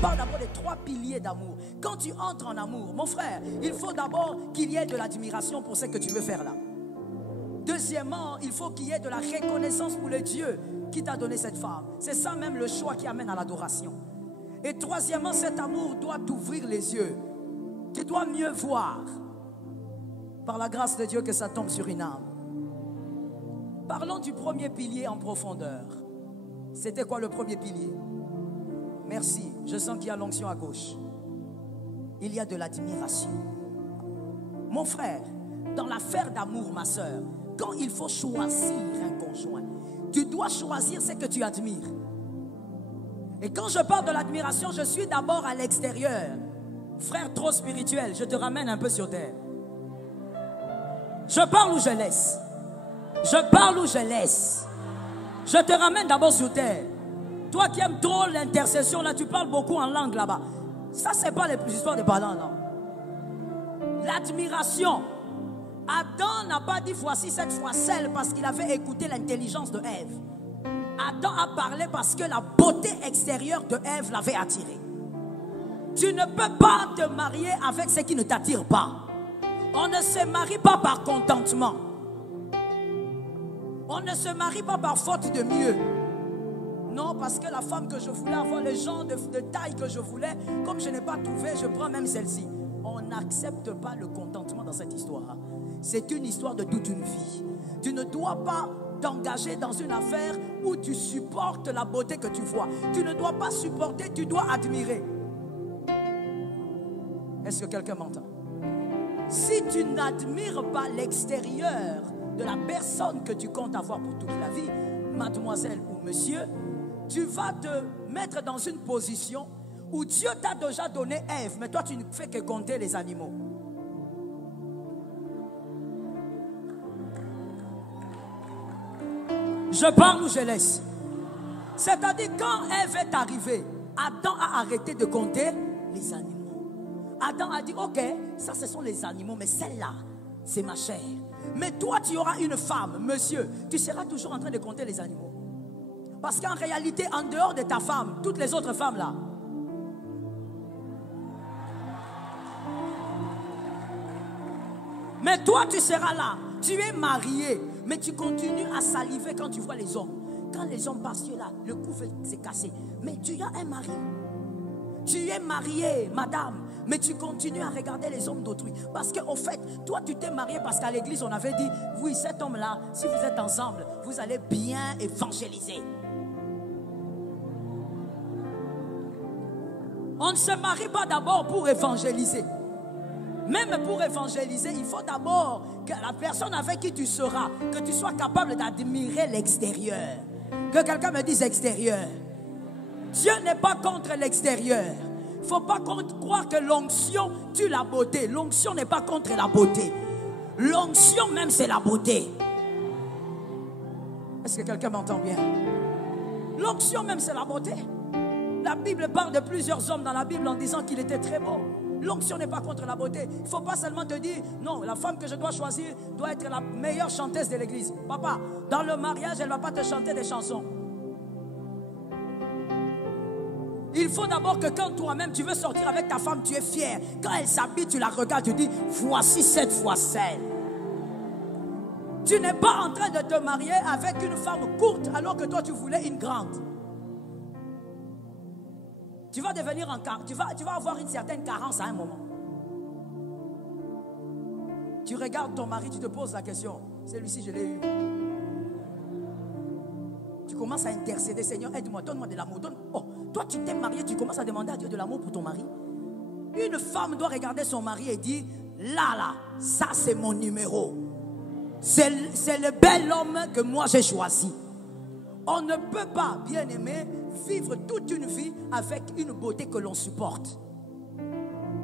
parle d'abord des 3 piliers d'amour. Quand tu entres en amour, mon frère, il faut d'abord qu'il y ait de l'admiration pour ce que tu veux faire là. Deuxièmement, il faut qu'il y ait de la reconnaissance pour le Dieu qui t'a donné cette femme. C'est ça même le choix qui amène à l'adoration. Et troisièmement, cet amour doit t'ouvrir les yeux. Tu dois mieux voir. Par la grâce de Dieu que ça tombe sur une âme. Parlons du premier pilier en profondeur. C'était quoi le premier pilier? Merci, je sens qu'il y a l'onction à gauche. Il y a de l'admiration. Mon frère, dans l'affaire d'amour, ma soeur, quand il faut choisir un conjoint, tu dois choisir ce que tu admires. Et quand je parle de l'admiration, je suis d'abord à l'extérieur. Frère trop spirituel, je te ramène un peu sur terre. Je parle ou je laisse? Je parle ou je laisse? Je te ramène d'abord sur terre. Toi qui aimes trop l'intercession, là, tu parles beaucoup en langue là-bas. Ça, c'est pas les histoires de parlant, non. L'admiration. Adam n'a pas dit voici cette fois celle parce qu'il avait écouté l'intelligence de Ève. Adam a parlé parce que la beauté extérieure de Ève l'avait attiré. Tu ne peux pas te marier avec ce qui ne t'attire pas. On ne se marie pas par contentement. On ne se marie pas par faute de mieux. Non, parce que la femme que je voulais avoir, le genre de taille que je voulais, comme je n'ai pas trouvé, je prends même celle-ci. On n'accepte pas le contentement dans cette histoire. C'est une histoire de toute une vie. Tu ne dois pas t'engager dans une affaire où tu supportes la beauté que tu vois. Tu ne dois pas supporter, tu dois admirer. Est-ce que quelqu'un m'entend? Si tu n'admires pas l'extérieur de la personne que tu comptes avoir pour toute la vie, mademoiselle ou monsieur, tu vas te mettre dans une position où Dieu t'a déjà donné Ève, mais toi tu ne fais que compter les animaux. Je parle ou je laisse? C'est-à-dire quand Ève est arrivée, Adam a arrêté de compter les animaux. Adam a dit, ok, ça ce sont les animaux, mais celle-là, c'est ma chair. Mais toi, tu auras une femme, monsieur, tu seras toujours en train de compter les animaux. Parce qu'en réalité, en dehors de ta femme, toutes les autres femmes là, mais toi, tu seras là, tu es marié, mais tu continues à saliver quand tu vois les hommes. Quand les hommes passent là, le cou s'est cassé. Mais tu as un mari. Tu es marié, madame, mais tu continues à regarder les hommes d'autrui. Parce qu'au fait, toi tu t'es marié parce qu'à l'église on avait dit, oui, cet homme-là, si vous êtes ensemble, vous allez bien évangéliser. On ne se marie pas d'abord pour évangéliser. Même pour évangéliser, il faut d'abord que la personne avec qui tu seras, que tu sois capable d'admirer l'extérieur. Que quelqu'un me dise extérieur. Dieu n'est pas contre l'extérieur. Il ne faut pas croire que l'onction tue la beauté. L'onction n'est pas contre la beauté. L'onction même c'est la beauté. Est-ce que quelqu'un m'entend bien? L'onction même c'est la beauté. La Bible parle de plusieurs hommes dans la Bible en disant qu'il était très beau. L'onction n'est pas contre la beauté. Il ne faut pas seulement te dire, non, la femme que je dois choisir doit être la meilleure chanteuse de l'église. Papa, dans le mariage, elle ne va pas te chanter des chansons. Il faut d'abord que quand toi-même tu veux sortir avec ta femme, tu es fier. Quand elle s'habille, tu la regardes, tu dis, voici cette fois celle. Tu n'es pas en train de te marier avec une femme courte alors que toi tu voulais une grande. Tu vas devenir tu vas avoir une certaine carence à un moment. Tu regardes ton mari, tu te poses la question, celui-ci je l'ai eu. Tu commences à intercéder, Seigneur, aide-moi, donne-moi de l'amour. Oh, toi tu t'es marié, tu commences à demander à Dieu de l'amour pour ton mari. Une femme doit regarder son mari et dire, là, ça c'est mon numéro. C'est le bel homme que moi j'ai choisi. On ne peut pas, bien aimé, vivre toute une vie avec une beauté que l'on supporte.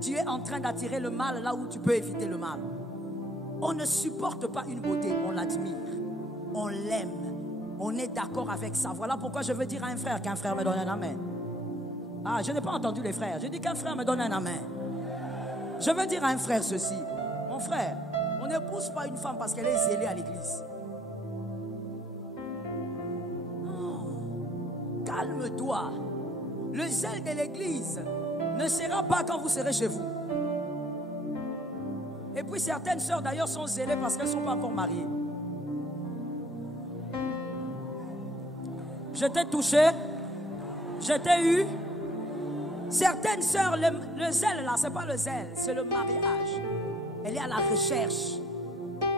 Tu es en train d'attirer le mal là où tu peux éviter le mal. On ne supporte pas une beauté, on l'admire, on l'aime, on est d'accord avec ça. Voilà pourquoi je veux dire à un frère qu'un frère me donne un amen. Ah, je n'ai pas entendu les frères, je dis qu'un frère me donne un amen. Je veux dire à un frère ceci, mon frère, on n'épouse pas une femme parce qu'elle est zélée à l'église. Calme-toi. Le zèle de l'église ne sera pas quand vous serez chez vous. Et puis certaines sœurs d'ailleurs sont zélées parce qu'elles ne sont pas encore mariées. Je t'ai touché, je t'ai eu. Certaines sœurs, le zèle là, ce n'est pas le zèle, c'est le mariage. Elle est à la recherche.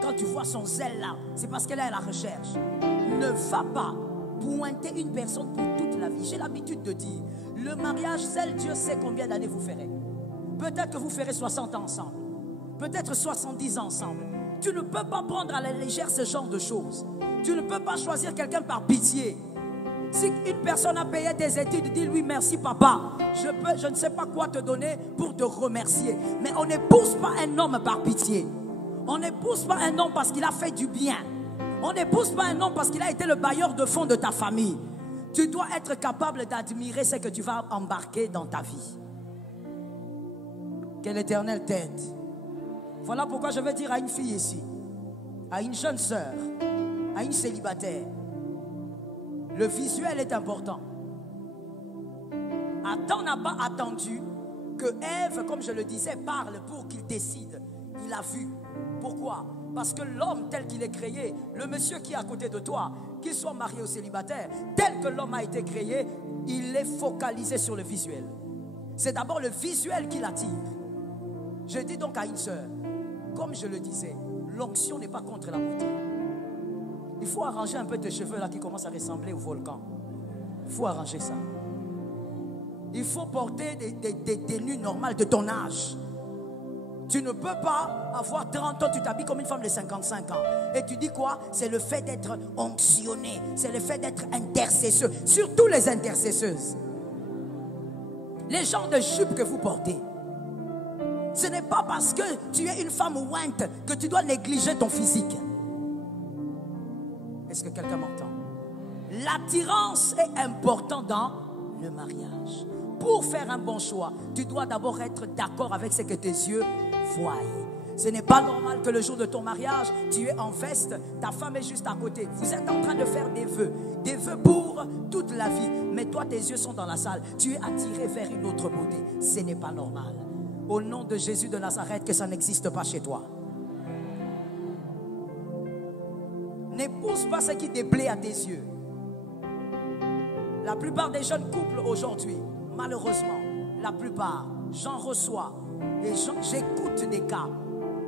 Quand tu vois son zèle là, c'est parce qu'elle est à la recherche. Ne va pas pointer une personne pour toute la vie. J'ai l'habitude de dire, le mariage, seul Dieu sait combien d'années vous ferez. Peut-être que vous ferez 60 ans ensemble. Peut-être 70 ans ensemble. Tu ne peux pas prendre à la légère ce genre de choses. Tu ne peux pas choisir quelqu'un par pitié. Si une personne a payé tes études, dis-lui merci papa. Je ne sais pas quoi te donner pour te remercier. Mais on n'épouse pas un homme par pitié. On n'épouse pas un homme parce qu'il a fait du bien. On n'épouse pas un homme parce qu'il a été le bailleur de fonds de ta famille. Tu dois être capable d'admirer ce que tu vas embarquer dans ta vie. Que l'Éternel t'aide. Voilà pourquoi je veux dire à une fille ici, à une jeune sœur, à une célibataire, le visuel est important. Adam n'a pas attendu que Ève, comme je le disais, parle pour qu'il décide. Il a vu. Pourquoi? Parce que l'homme tel qu'il est créé, le monsieur qui est à côté de toi, qu'il soit marié ou célibataire, tel que l'homme a été créé, il est focalisé sur le visuel. C'est d'abord le visuel qui l'attire. Je dis donc à une sœur, comme je le disais, l'onction n'est pas contre la beauté. Il faut arranger un peu tes cheveux là qui commencent à ressembler au volcan. Il faut arranger ça. Il faut porter des tenues normales de ton âge. Tu ne peux pas avoir 30 ans, tu t'habilles comme une femme de 55 ans. Et tu dis quoi? C'est le fait d'être onctionné. C'est le fait d'être intercesseur. Surtout les intercesseuses. Les genres de jupes que vous portez. Ce n'est pas parce que tu es une femme ointe que tu dois négliger ton physique. Est-ce que quelqu'un m'entend? L'attirance est importante dans le mariage. Pour faire un bon choix, tu dois d'abord être d'accord avec ce que tes yeux voient. Ce n'est pas normal que le jour de ton mariage, tu es en veste, ta femme est juste à côté. Vous êtes en train de faire des vœux pour toute la vie. Mais toi, tes yeux sont dans la salle. Tu es attiré vers une autre beauté. Ce n'est pas normal. Au nom de Jésus de Nazareth, que ça n'existe pas chez toi. N'épouse pas ce qui déplaît à tes yeux. La plupart des jeunes couples aujourd'hui, malheureusement, la plupart, j'en reçois et j'écoute des cas.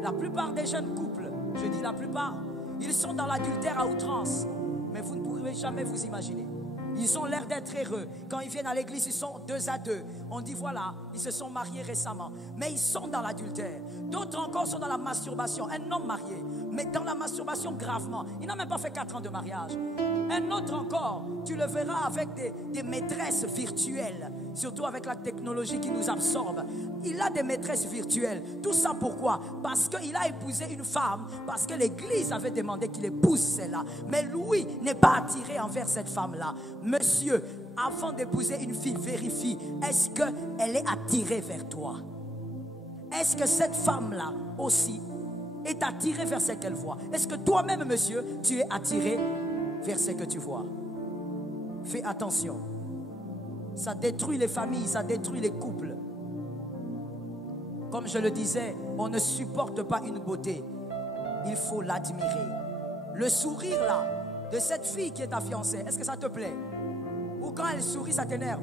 La plupart des jeunes couples, je dis la plupart, ils sont dans l'adultère à outrance. Mais vous ne pourrez jamais vous imaginer. Ils ont l'air d'être heureux. Quand ils viennent à l'église, ils sont 2 à 2. On dit voilà, ils se sont mariés récemment. Mais ils sont dans l'adultère. D'autres encore sont dans la masturbation. Un homme marié, mais dans la masturbation gravement. Il n'a même pas fait 4 ans de mariage. Un autre encore, tu le verras avec des maîtresses virtuelles. Surtout avec la technologie qui nous absorbe. Il a des maîtresses virtuelles. Tout ça pourquoi? Parce qu'il a épousé une femme. Parce que l'église avait demandé qu'il épouse celle-là. Mais lui n'est pas attiré envers cette femme-là. Monsieur, avant d'épouser une fille, vérifie. Est-ce qu'elle est attirée vers toi? Est-ce que cette femme-là aussi est attirée vers ce qu'elle voit? Est-ce que toi-même, monsieur, tu es attiré vers ce que tu vois? Fais attention. Ça détruit les familles, ça détruit les couples. Comme je le disais, on ne supporte pas une beauté. Il faut l'admirer. Le sourire là, de cette fille qui est ta fiancée, est-ce que ça te plaît? Ou quand elle sourit, ça t'énerve?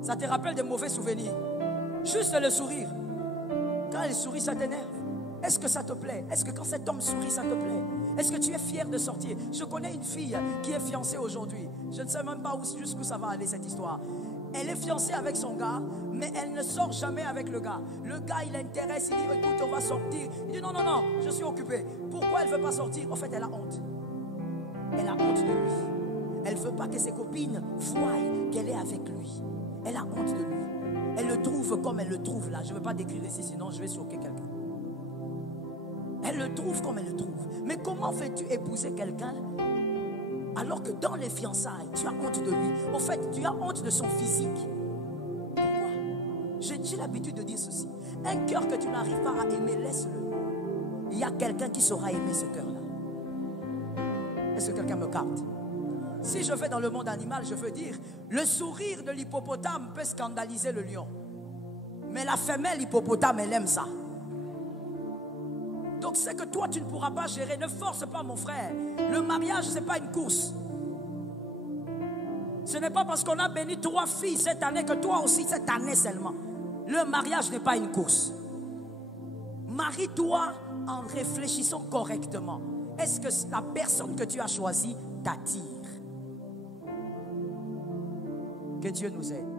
Ça te rappelle des mauvais souvenirs? Juste le sourire. Quand elle sourit, ça t'énerve? Est-ce que ça te plaît? Est-ce que quand cet homme sourit, ça te plaît? Est-ce que tu es fier de sortir? Je connais une fille qui est fiancée aujourd'hui. Je ne sais même pas jusqu'où ça va aller cette histoire. Elle est fiancée avec son gars, mais elle ne sort jamais avec le gars. Le gars, il l'intéresse, il dit écoute, on va sortir. Il dit non, non, non, je suis occupé. Pourquoi elle ne veut pas sortir? En fait, elle a honte. Elle a honte de lui. Elle ne veut pas que ses copines voient qu'elle est avec lui. Elle a honte de lui. Elle le trouve comme elle le trouve là. Je ne veux pas décrire ici, sinon je vais choquer quelqu'un. Elle le trouve comme elle le trouve. Mais comment fais-tu épouser quelqu'un alors que dans les fiançailles, tu as honte de lui? En fait, tu as honte de son physique. Pourquoi? J'ai l'habitude de dire ceci. Un cœur que tu n'arrives pas à aimer, laisse-le. Il y a quelqu'un qui saura aimer ce cœur-là. Est-ce que quelqu'un me capte? Si je vais dans le monde animal, je veux dire, le sourire de l'hippopotame peut scandaliser le lion. Mais la femelle hippopotame, elle aime ça. Donc c'est que toi, tu ne pourras pas gérer. Ne force pas, mon frère. Le mariage, ce n'est pas une course. Ce n'est pas parce qu'on a béni 3 filles cette année que toi aussi cette année seulement. Le mariage n'est pas une course. Marie-toi en réfléchissant correctement. Est-ce que la personne que tu as choisie t'attire? Que Dieu nous aide.